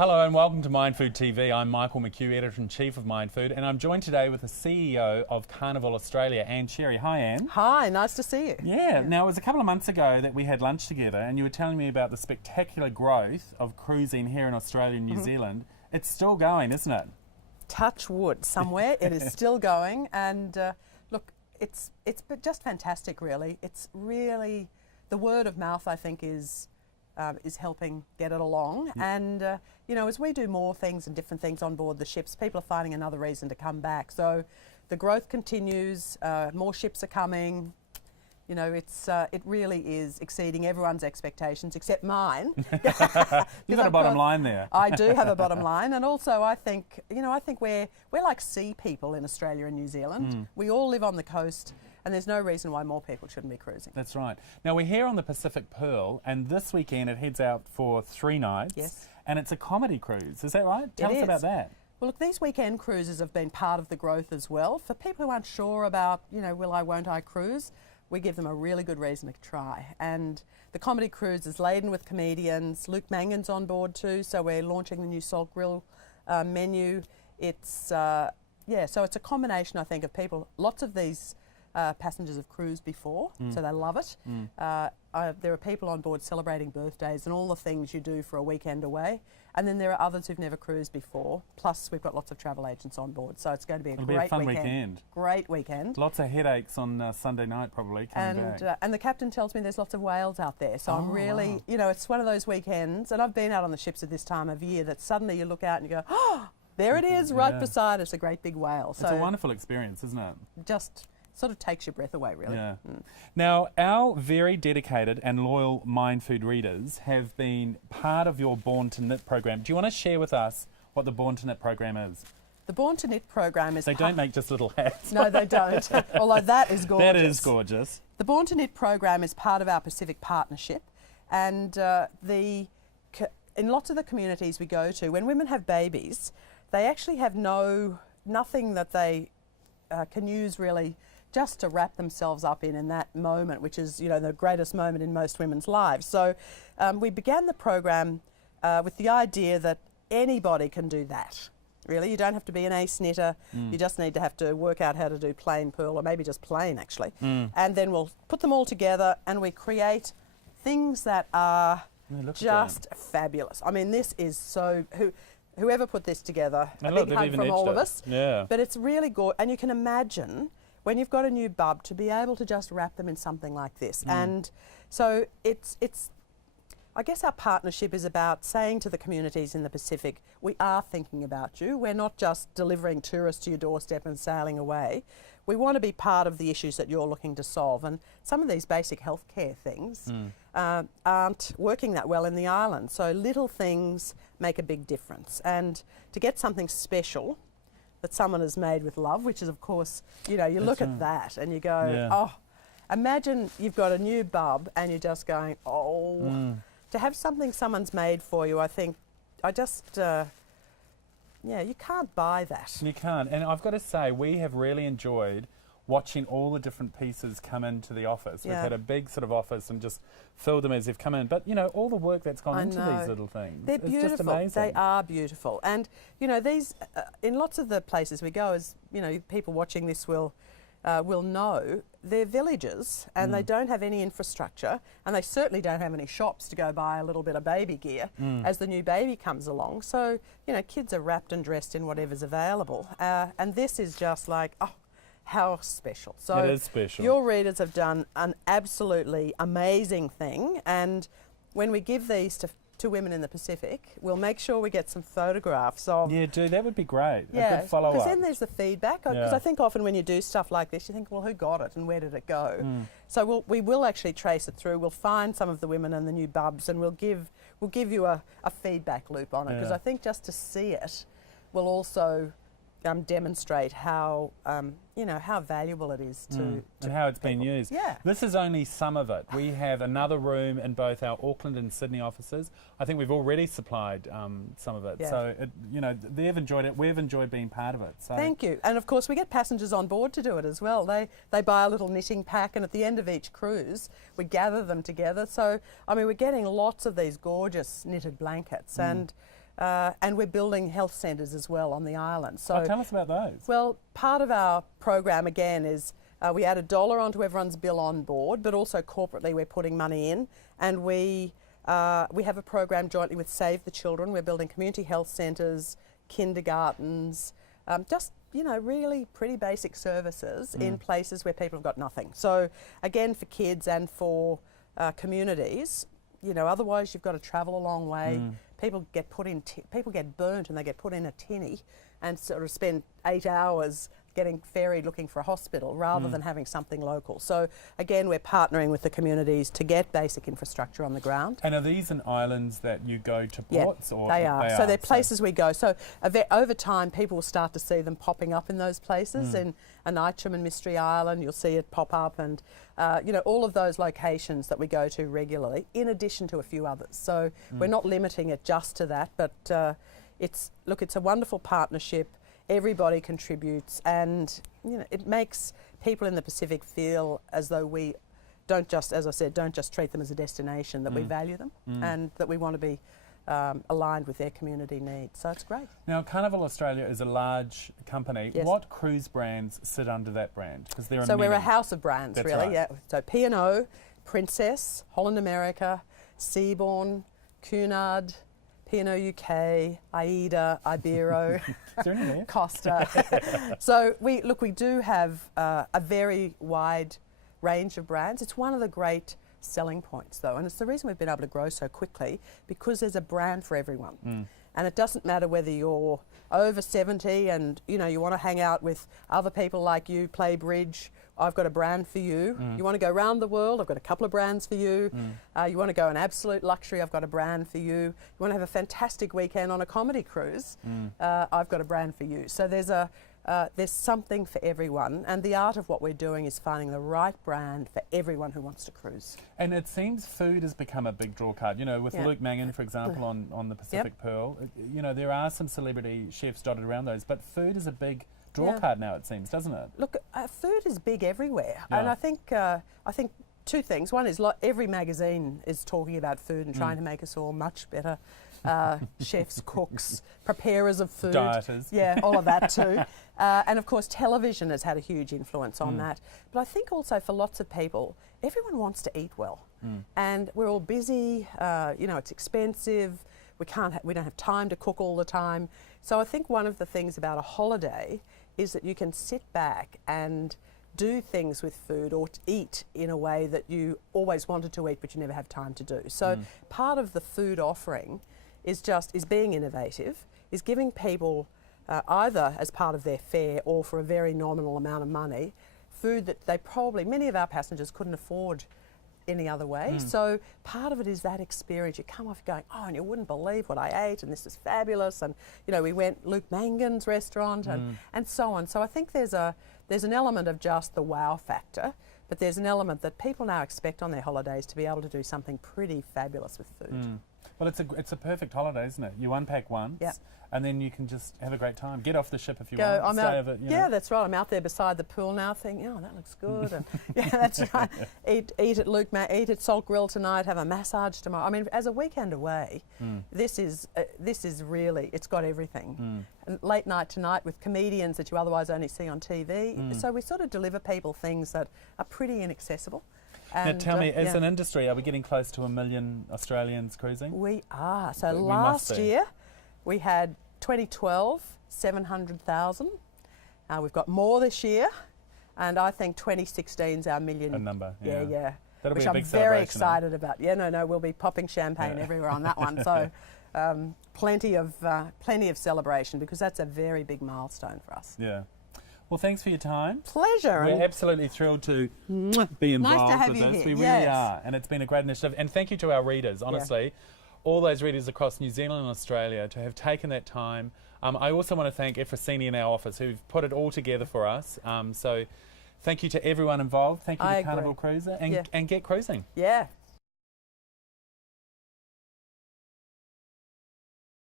Hello and welcome to Mindfood TV. I'm Michael McHugh, Editor-in-Chief of Mindfood, and I'm joined today with the CEO of Carnival Australia, Anne Cherry. Hi, Anne. Hi, nice to see you. Yeah, now it was a couple of months ago that we had lunch together and you were telling me about the spectacular growth of cruising here in Australia and New Zealand. It's still going, isn't it? Touch wood somewhere, it is still going, and look, it's just fantastic really. It's really, the word of mouth I think is helping get it along. And you know, as we do more things and different things on board the ships, people are finding another reason to come back. So the growth continues, more ships are coming. You know, it really is exceeding everyone's expectations except mine. You've got a bottom line there. I do have a bottom line, and also I think, you know, I think we're like sea people in Australia and New Zealand. We all live on the coast, and there's no reason why more people shouldn't be cruising. That's right. Now we're here on the Pacific Pearl, and this weekend it heads out for 3 nights. Yes. And it's a comedy cruise, is that right? Tell us about that. Well, look, these weekend cruises have been part of the growth as well. For people who aren't sure about, you know, will I, won't I cruise, we give them a really good reason to try. And the comedy cruise is laden with comedians. Luke Mangan's on board too, so we're launching the new Salt Grill menu. It's, yeah, so it's a combination, I think, of people. Lots of these passengers have cruised before, so they love it. There are people on board celebrating birthdays and all the things you do for a weekend away. And then there are others who've never cruised before. Plus, we've got lots of travel agents on board, so it's going to be a great fun weekend. Great weekend. Lots of headaches on Sunday night, probably, coming back. And the captain tells me there's lots of whales out there, so I'm really, wow. you know, it's one of those weekends, and I've been out on the ships at this time of year, that suddenly you look out and you go, oh, there it is, right beside us, a great big whale. So it's a wonderful experience, isn't it? Just sort of takes your breath away, really. Yeah. Now, our very dedicated and loyal Mindfood readers have been part of your Born to Knit program. Do you want to share with us what the Born to Knit program is? The Born to Knit program is... They don't make just little hats. No, they don't. Although that is gorgeous. That is gorgeous. The Born to Knit program is part of our Pacific Partnership, and in lots of the communities we go to, when women have babies, they actually have nothing that they can use really just to wrap themselves up in that moment, which is, you know, the greatest moment in most women's lives. So we began the program with the idea that anybody can do that. Really, you don't have to be an ace knitter. You just need to have to work out how to do plain purl, or maybe just plain actually. And then we'll put them all together and we create things that are just fabulous. I mean, this is so... Whoever put this together, a big hug from all of us. Yeah. But it's really good, and you can imagine when you've got a new bub to be able to just wrap them in something like this. And so it's I guess our partnership is about saying to the communities in the Pacific, we are thinking about you. We're not just delivering tourists to your doorstep and sailing away. We want to be part of the issues that you're looking to solve. And some of these basic healthcare things aren't working that well in the island. So little things make a big difference. And to get something special that someone has made with love, which is, of course, you know, you look at that and you go, oh, imagine you've got a new bub and you're just going, oh, to have something someone's made for you, I think, yeah, you can't buy that. You can't. And I've got to say, we have really enjoyed watching all the different pieces come into the office. We've had a big sort of office and just filled them as they've come in. But, you know, all the work that's gone into these little things. They're beautiful. Just amazing. They are beautiful. And, you know, these, in lots of the places we go, as, you know, people watching this will know, they're villages and they don't have any infrastructure, and they certainly don't have any shops to go buy a little bit of baby gear as the new baby comes along. So, you know, kids are wrapped and dressed in whatever's available. And this is just like, oh, how special. So it is special. Your readers have done an absolutely amazing thing, and when we give these to women in the Pacific, we'll make sure we get some photographs of... Yeah, that would be great. Yeah, a good follow-up. because then there's the feedback. Because I think often when you do stuff like this, you think, well, who got it and where did it go? So we will actually trace it through. We'll find some of the women and the new bubs, and we'll give you a feedback loop on it, because I think just to see it will also demonstrate how you know, how valuable it is to and how it's people. been used. Yeah. This is only some of it. We have another room in both our Auckland and Sydney offices. I think we've already supplied some of it. Yeah. So, you know, they've enjoyed it. We've enjoyed being part of it. So. Thank you. And of course we get passengers on board to do it as well. They buy a little knitting pack, and at the end of each cruise we gather them together. So, I mean, we're getting lots of these gorgeous knitted blankets, and and we're building health centres as well on the island. So tell us about those. Well, part of our program again is we add $1 onto everyone's bill on board, but also corporately we're putting money in, and we have a program jointly with Save the Children. We're building community health centres, kindergartens, just really pretty basic services in places where people have got nothing. So again, for kids and for communities, otherwise you've got to travel a long way. People get people get burnt and they get put in a tinny and sort of spend 8 hours getting ferried looking for a hospital rather than having something local. So again, we're partnering with the communities to get basic infrastructure on the ground. And are these in islands that you go to ports? Yeah, or they are. So they're places we go. So over time, people will start to see them popping up in those places. In Aneityum and Mystery Island, you'll see it pop up, and all of those locations that we go to regularly, in addition to a few others. So we're not limiting it just to that, but it's a wonderful partnership. Everybody contributes, and it makes people in the Pacific feel as though we don't just, as I said, don't just treat them as a destination, that we value them and that we want to be aligned with their community needs. So it's great. Now, Carnival Australia is a large company. Yes. What cruise brands sit under that brand? Because there are so many. we're a house of brands, That's really. right. Yeah. So P&O, Princess, Holland America, Seabourn, Cunard, P&O UK, AIDA, Ibero, Is there any there? Costa. So we do have a very wide range of brands. It's one of the great selling points, though, and it's the reason we've been able to grow so quickly, because there's a brand for everyone. And it doesn't matter whether you're over 70 and you want to hang out with other people like you, play bridge. I've got a brand for you. You want to go around the world, I've got a couple of brands for you. You want to go in absolute luxury, I've got a brand for you. You want to have a fantastic weekend on a comedy cruise, I've got a brand for you. So there's something for everyone, and the art of what we're doing is finding the right brand for everyone who wants to cruise. And it seems food has become a big draw card. With Luke Mangan, for example, on the Pacific Pearl, there are some celebrity chefs dotted around those, but food is a big draw card now, it seems, doesn't it? Look, food is big everywhere, and I think two things. One is every magazine is talking about food and trying to make us all much better chefs, cooks, preparers of food. Dieters. Yeah, all of that too. And of course, television has had a huge influence on that. But I think also for lots of people, everyone wants to eat well. And we're all busy, it's expensive, we don't have time to cook all the time. So I think one of the things about a holiday is that you can sit back and do things with food or eat in a way that you always wanted to eat but you never have time to do. So part of the food offering is being innovative, is giving people either as part of their fare or for a very nominal amount of money, food that many of our passengers couldn't afford any other way. So part of it is that experience. You come off going, and you wouldn't believe what I ate, and this is fabulous. And we went Luke Mangan's restaurant and so on. So I think there's an element of just the wow factor, but there's an element that people now expect on their holidays to be able to do something pretty fabulous with food. Well, it's a perfect holiday, isn't it? You unpack once, and then you can just have a great time. Get off the ship if you want. Stay over, that's right. I'm out there beside the pool now, thinking, that looks good. And that's right. Eat at Salt Grill tonight. Have a massage tomorrow. I mean, as a weekend away, this is really, it's got everything. And late night tonight with comedians that you otherwise only see on TV. So we sort of deliver people things that are pretty inaccessible. Now tell me, as an industry, are we getting close to 1 million Australians cruising? We are. So last year, we had 2012, 700,000. We've got more this year, and I think 2016 is our million. A number, yeah. That'll which be a I'm big very excited about. We'll be popping champagne everywhere on that one. So plenty of celebration, because that's a very big milestone for us. Yeah. Well, thanks for your time. Pleasure. We're absolutely thrilled to be involved nice to have with you this. here. We really are, and it's been a great initiative. And thank you to our readers, honestly, all those readers across New Zealand and Australia to have taken that time. I also want to thank Efrosini in our office who've put it all together for us. So thank you to everyone involved. Thank you to Carnival Cruiser, and get cruising. Yeah.